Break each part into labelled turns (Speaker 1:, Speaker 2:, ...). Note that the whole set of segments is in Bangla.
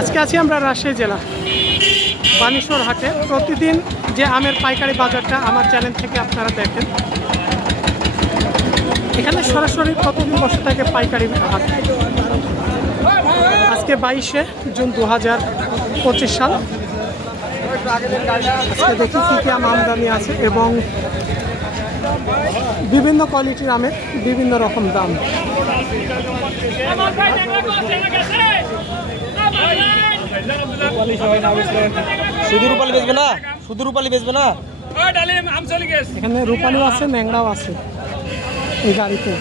Speaker 1: আজকে আছি আমরা রাজশাহী জেলা, বানেশ্বর হাটে। প্রতিদিন যে আমের পাইকারি বাজারটা আমার চ্যানেল থেকে আপনারা দেখেন। এখানে সরাসরি প্রতিদিন বসে থাকে পাইকারি হাট। আজকে বাইশে জুন দু হাজার পঁচিশ সাল। আজকে দেখি কী কী আম আমদানি আছে এবং বিভিন্ন কোয়ালিটির আমের বিভিন্ন রকম দাম।
Speaker 2: শুধু রূপালি বেচবে না? শুধু রূপালি বেচবে না?
Speaker 1: এখানে রূপালিও আছে ন্যাংরাও আছে এই গাড়িতে।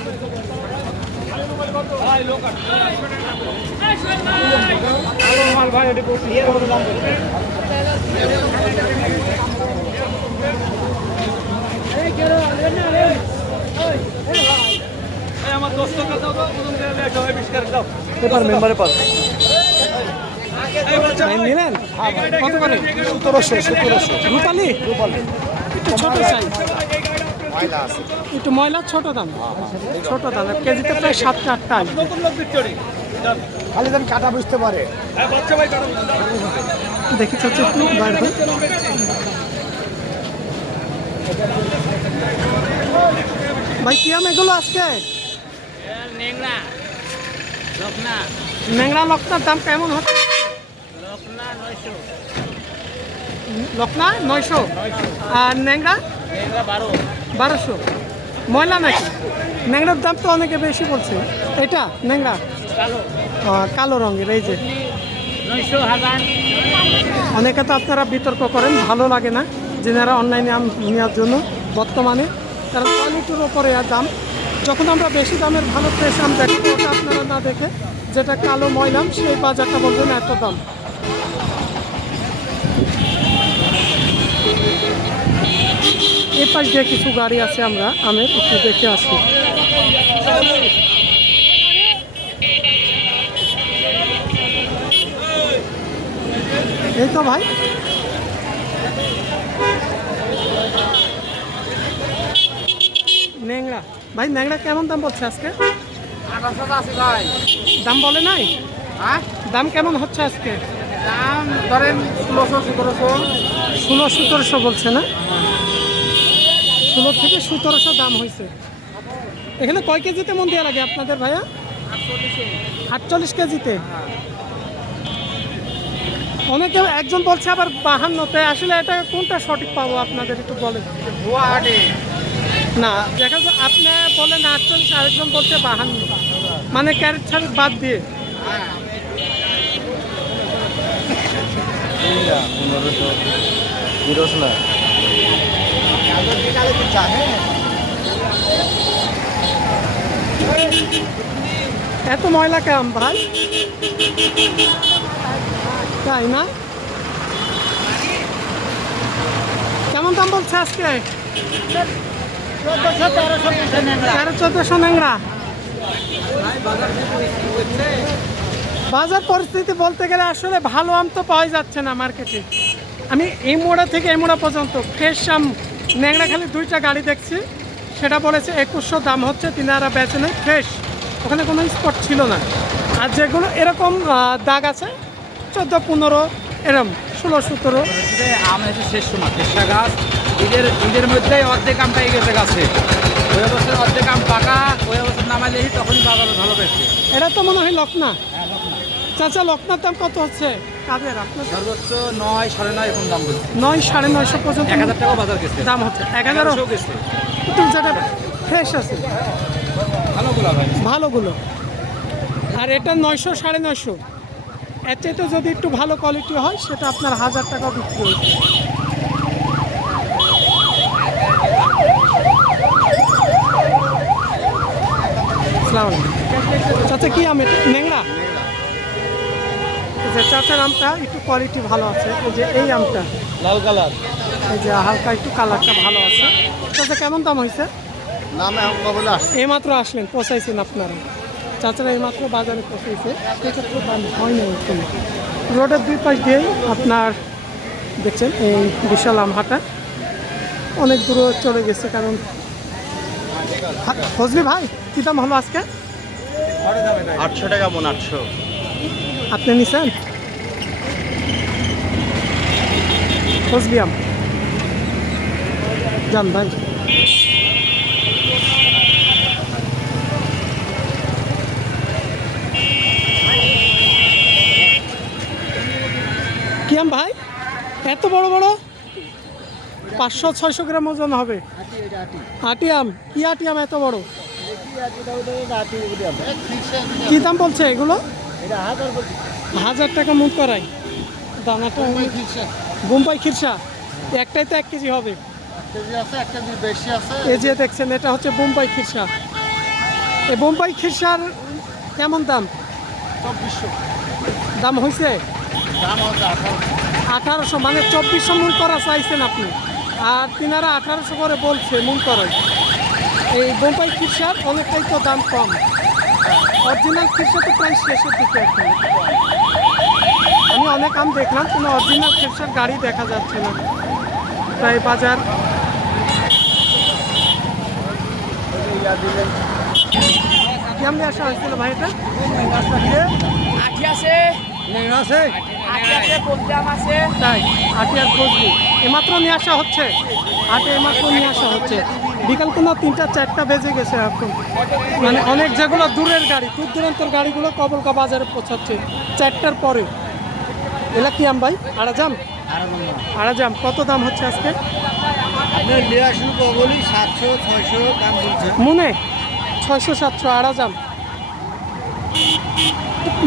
Speaker 2: এবার মেম্বারে
Speaker 1: ভাই নিলেন? কত করে?
Speaker 2: সতেরোশো সতেরোশো।
Speaker 1: রূপালি? একটু ছোট সাইজ একটু ময়লা ছোট দাম। ছোট দাম। কেজিতে প্রায় সাতটা আটটা আসবে
Speaker 2: খালি যেন কাটা বুঝতে পারে।
Speaker 1: দেখি চাচ্ছি একটু বাইরে ভাই কি আম এগুলো আজকে?
Speaker 3: নেংরা লকনা।
Speaker 1: ন্যাংরা লকনার দাম কেমন হচ্ছে?
Speaker 3: লকনা নয়শো।
Speaker 1: আর ন্যাংরা?
Speaker 3: বারো।
Speaker 1: বারোশো। ময়লা নাকি? ন্যাংরার দাম তো অনেকে বেশি বলছে। এটা ন্যাংরা?
Speaker 3: কালো।
Speaker 1: রঙের এই যে। অনেকে তো আপনারা বিতর্ক করেন ভালো লাগে না যেনারা অনলাইনে আম নেওয়ার জন্য বর্তমানে। কারণ কোয়ালিটির ওপরে আর দাম। যখন আমরা বেশি দামের ভালো ফ্রেশ আম দেখি ওটা আপনারা না দেখে যেটা কালো ময়লাম সেই বাজারটা বলবেন এত দাম। এর পাশ দিয়ে কিছু গাড়ি আছে আমরা আমের একটু দেখে আসি। এই তো ভাই। ন্যাংরা ভাই ন্যাংরা কেমন দাম বলছে আজকে?
Speaker 3: আঠারোশো আছে ভাই।
Speaker 1: দাম বলে নাই?
Speaker 3: হ্যাঁ?
Speaker 1: দাম কেমন হচ্ছে আজকে?
Speaker 3: দাম ধরেন ষোলোশো, সতেরোশো।
Speaker 1: ষোলো, সতেরোশো বলছে না? ষোলো থেকে সতেরোশো দাম হয়েছে। এখানে কয় কেজিতে মন দেওয়া লাগে আপনাদের ভাইয়া? আটচল্লিশ কেজিতে। অনেকে একজন বলছে আবার বাহান্নতে। আসলে এটা কোনটা সঠিক পাবো আপনাদের একটু বলেন। না, দেখা যায় আপনি বলেন আটচল্লিশ, আরেকজন বলছে বাহান্ন। মানে ক্যারেট ছাড় বাদ দিয়ে। এত ময়লা কেমন ভাই? তাই না? কেমন দাম বলছে আজকে? তেরো চোদ্দশো ন্যাংরা বাজার পরিস্থিতি বলতে গেলে আসলে ভালো আম তো পাওয়া যাচ্ছে না মার্কেটে আমি এই মোড়া থেকে এই মোড়া পর্যন্ত ফ্রেশ আম ন্যাংরাখালি দুইটা গাড়ি দেখছি। সেটা বলেছে একুশশো দাম হচ্ছে তিনারা বেচে নেই ফ্রেশ ওখানে কোনো স্পট ছিল না। আর যেগুলো এরকম দাগ আছে চোদ্দ পনেরো এরম ষোলো সতেরো।
Speaker 3: আম এসে শেষ সময় চেষ্টা গাছ ঈদের ঈদের মধ্যেই অর্ধেক আম পেয়ে গেছে গাছে। ওই অবস্থায় অর্ধেক আম পাকা ওই অবস্থায় নামাইলে তখনই বাজারে ভালো পেয়েছে
Speaker 1: এটা তো মনে হয় লকনা চাচা লকনার দাম কত হচ্ছে? কাদের আপনার
Speaker 3: সর্বোচ্চ নয় সাড়ে নয় এরকম দাম বলছে।
Speaker 1: নয় সাড়ে নয়শো পর্যন্ত?
Speaker 3: এক হাজার টাকা বাজার গেছে।
Speaker 1: দাম হচ্ছে এক হাজারও
Speaker 3: এগারোশো গেছে।
Speaker 1: কিন্তু যেটা ফ্রেশ আছে।
Speaker 3: ভালোগুলো ভাই।
Speaker 1: ভালোগুলো। আর এটা নয়শো সাড়ে নয়শো। এর চাইতে যদি একটু ভালো কোয়ালিটি হয় সেটা আপনার হাজার টাকা বিক্রি হয়েছে। চাচা কি আম ন্যাংরা যে চাচার আমটা একটু কোয়ালিটি ভালো আছে এই যে এই আমটা।
Speaker 2: লাল কালার।
Speaker 1: এই যে হালকা একটু কালারটা ভালো আছে। চাচা কেমন দাম হয়েছে?
Speaker 2: নামে বলে আসছে
Speaker 1: এইমাত্র আসলেন পৌঁছাইছেন আপনারা। চাচারা এইমাত্র বাজারে পৌঁছাইছে সেক্ষেত্রে দাম হয়নি রোডের দুই পাশ দিয়েই আপনার দেখছেন এই বিশাল আমহাটা অনেক দূরে চলে গেছে কারণ হা- ফজলি ভাই কী দাম হলো আজকে?
Speaker 2: আটশো টাকা মন আটশো।
Speaker 1: আপনি নিছেন? কোচবিয়াম যান ভাই। কিয়াম ভাই এত বড় বড়? পাঁচশো ছয়শো গ্রাম ওজন হবে। আটি আম কি আটি আম এত বড়? কি দাম বলছে এগুলো? হাজার টাকা মুখ করাই। দানাটা বোম্বাই খিরসা। একটাই তো এক কেজি হবে। এই যে দেখছেন এটা হচ্ছে বোম্বাই খিরসা। এই বোম্বাই খিরসার কেমন দাম? চব্বিশশো। দাম হয়েছে? আঠারোশো মানে চব্বিশশো মূল করা চাইছেন আপনি। আর তিনারা আঠারোশো করে বলছে মূল করাই। এই বোম্বাই খিরসার অনেকটাই তো দাম কম। অরিজিনাল খিরসা তো প্রায় শেষের দিকে এখন। আমি অনেক আম দেখলাম কোনো অরিজিনাল খিরসার গাড়ি দেখা যাচ্ছে না। প্রায় বাজার। কেমনি আসা হয়েছিল ভাই এটা?
Speaker 4: আছে
Speaker 1: আছে? তাই আটি আর এমাত্র নিয়ে আসা হচ্ছে। আটে এমাত্র নিয়ে আসা হচ্ছে। বিকাল কোনো তিনটা চারটা বেজে গেছে এখন। মানে অনেক যেগুলো দূরের গাড়ি দূর দূরান্তর গাড়িগুলো কবলকা বাজারে পৌঁছাচ্ছে। চারটার পরে। এলা কি আম ভাই? আড়াজাম আড়াজাম কত দাম হচ্ছে আজকে? মনে? ছয়শো সাতশো আড়াজাম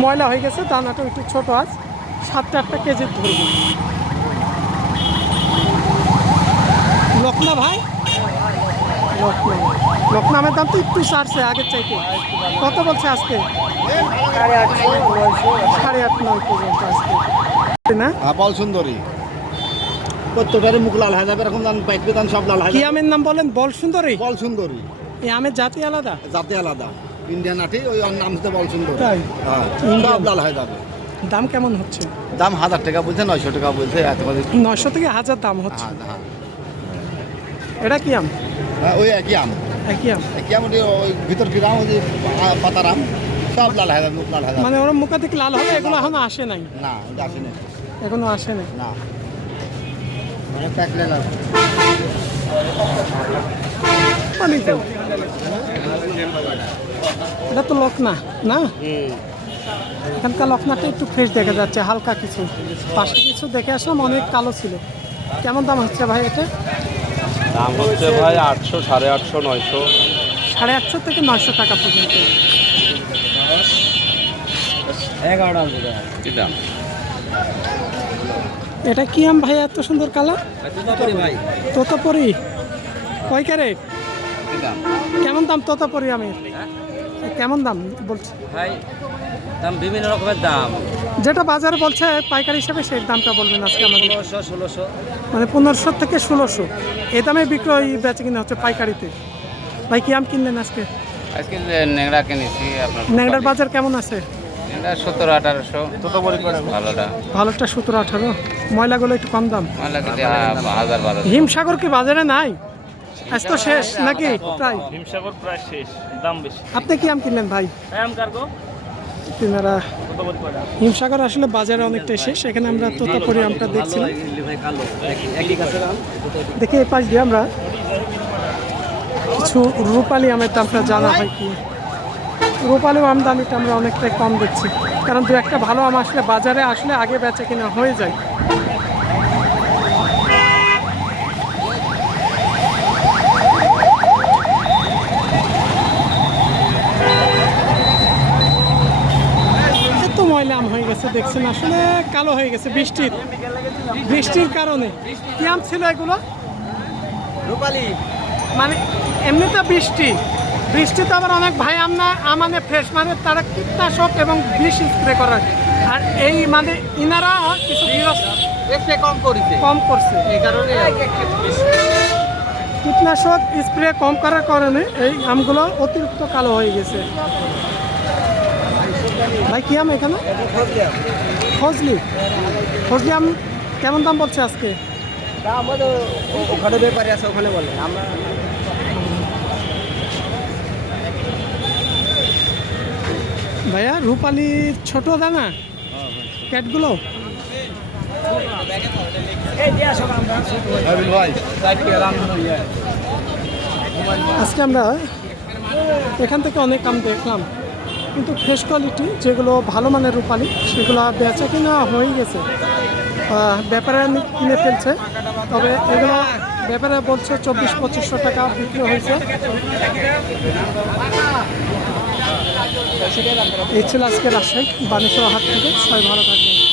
Speaker 1: ময়লা হয়ে গেছে দানাটা একটু ছোট আজ সাতটা আটটা কেজি ধরবো। লখনা ভাই? লখনা লখনামের দাম তো একটু সারছে আগের চাইতে। কত বলছে আজকে? সাড়ে আট নয় পর্যন্ত আজকে। না?
Speaker 2: হ্যাঁ বল সুন্দরী। প্রত্যেকটারই মুখ লাল হয়ে যাবে এরকম দাম পাইতে দাম সব লাল হয়ে
Speaker 1: কি আমের নাম বলেন? বল সুন্দরী।
Speaker 2: বল সুন্দরী।
Speaker 1: এই আমের জাতি আলাদা?
Speaker 2: জাতি আলাদা। ইন্ডিয়ান আটি ওই ওর নাম হচ্ছে বল সুন্দরী
Speaker 1: তাই?
Speaker 2: হ্যাঁ। সব লাল হয়ে যাবে
Speaker 1: দাম কেমন হচ্ছে?
Speaker 2: দাম হাজার টাকা বলছে নয়শো টাকা বলছে এত
Speaker 1: নয়শো থেকে হাজার দাম হচ্ছে।
Speaker 2: হ্যাঁ হ্যাঁ।
Speaker 1: এটা কি আম?
Speaker 2: হ্যাঁ, ওই একই আম।
Speaker 1: একই আম?
Speaker 2: একই আম ওই ওই ভিতর কিরাম ওই যে পা- পাতার আম। সব লাল হয়ে যাবে মুখ লাল হয়ে যাবে
Speaker 1: মানে ওরা মুখা থেকে লাল হবে এগুলো এখনও আসে নাই?
Speaker 2: না এটা আসেনি
Speaker 1: এখনও আসে নাই?
Speaker 2: না। মানে প্যাকলে লাল।
Speaker 1: তো। এটা তো লকনা না? এখানকার লকনাটা একটু ফ্রেশ দেখা যাচ্ছে হালকা কিছু। পাশে কিছু দেখে আসলাম অনেক কালো ছিল। কেমন দাম হচ্ছে ভাই এটা?
Speaker 5: দাম হচ্ছে ভাই আটশো সাড়ে আটশো নয়শো।
Speaker 1: সাড়ে আটশো থেকে নয়শো টাকা পর্যন্ত। এটা কি আম ভাই এত সুন্দর কালার
Speaker 3: ভাই।
Speaker 1: তোতাপরি? কয় ক্যারেট? কেমন দাম তোতাপরি আমের? কেমন দাম বলছে?
Speaker 3: ভাই দাম বিভিন্ন রকমের দাম।
Speaker 1: যেটা বাজারে বলছে পাইকারি হিসাবে সেই দামটা বলবেন আজকে আমাদের।
Speaker 3: ষোলোশো ষোলোশো।
Speaker 1: মানে পনেরোশো থেকে ষোলোশো। এই দামে বিক্রয় বেচে কিনা হচ্ছে পাইকারিতে। ভাই কি আম কিনলেন আজকে?
Speaker 5: আজকে ন্যাংরা কিনেছি আপনার
Speaker 1: ন্যাংরার বাজার কেমন আছে?
Speaker 5: আঠারোশো। ভালোটা।
Speaker 1: ভালোটা সতেরো আঠারো। ময়লাগুলো একটু কম দাম।
Speaker 5: মালা হাজার বারো
Speaker 1: হিমসাগর কি বাজারে নাই? আজ তো শেষ নাকি? প্রায়।
Speaker 6: হিমসাগর প্রায় শেষ দাম বেশি।
Speaker 1: আপনি কি আম কিনলেন ভাই?
Speaker 6: আম কার্গো
Speaker 1: তিনারা হিমসাগর আসলে বাজারে অনেকটাই শেষ এখানে আমরা তোতাপুরি আমটা দেখছিলাম।
Speaker 3: একই
Speaker 1: দেখি এই পাশ দিয়ে আমরা কিছু রূপালি আমের দামটা জানা হয় কি? রূপালি আম দামিটা আমরা অনেকটাই কম দেখছি কারণ দু একটা ভালো আম আসলে বাজারে আসলে আগে বেচা কিনা হয়ে যায় এত ময়লা আম হয়ে গেছে দেখছেন আসলে কালো হয়ে গেছে বৃষ্টির বৃষ্টির কারণে। কি আম ছিল এগুলো?
Speaker 3: রূপালি।
Speaker 1: মানে এমনিতে বৃষ্টি। বৃষ্টিতে আবার অনেক ভাই আমনা আমানে ফ্রেশ মানে তারা কীটনাশক এবং বিষ স্প্রে করার আর এই মানে ইনারা কিছু
Speaker 3: কম করেছে।
Speaker 1: কম করছে।
Speaker 3: এই কারণে
Speaker 1: কীটনাশক স্প্রে কম করার কারণে এই আমগুলো অতিরিক্ত কালো হয়ে গেছে। ভাই কি আম এখানে? ফজলি। ফজলি আম কেমন দাম বলছে আজকে?
Speaker 3: আমাদের ওখানে ব্যাপারে আছে ওখানে বলে। আমরা
Speaker 1: ভাইয়া রূপালি ছোট দানা? ক্যাটগুলো? আজকে আমরা এখান থেকে অনেক আম দেখলাম। কিন্তু ফ্রেশ কোয়ালিটি যেগুলো ভালো মানের রূপালি, সেগুলো বেচা কিনা হয়ে গেছে। ব্যাপারে আমি কিনে ফেলছে। তবে এগুলো ব্যাপারে বলছে চব্বিশ, পঁচিশশো টাকা বিক্রি হয়েছে। এই ছিল আজকে রাজশাহী। বানেশ্বর হাট থেকে সবাই ভালো থাকবেন।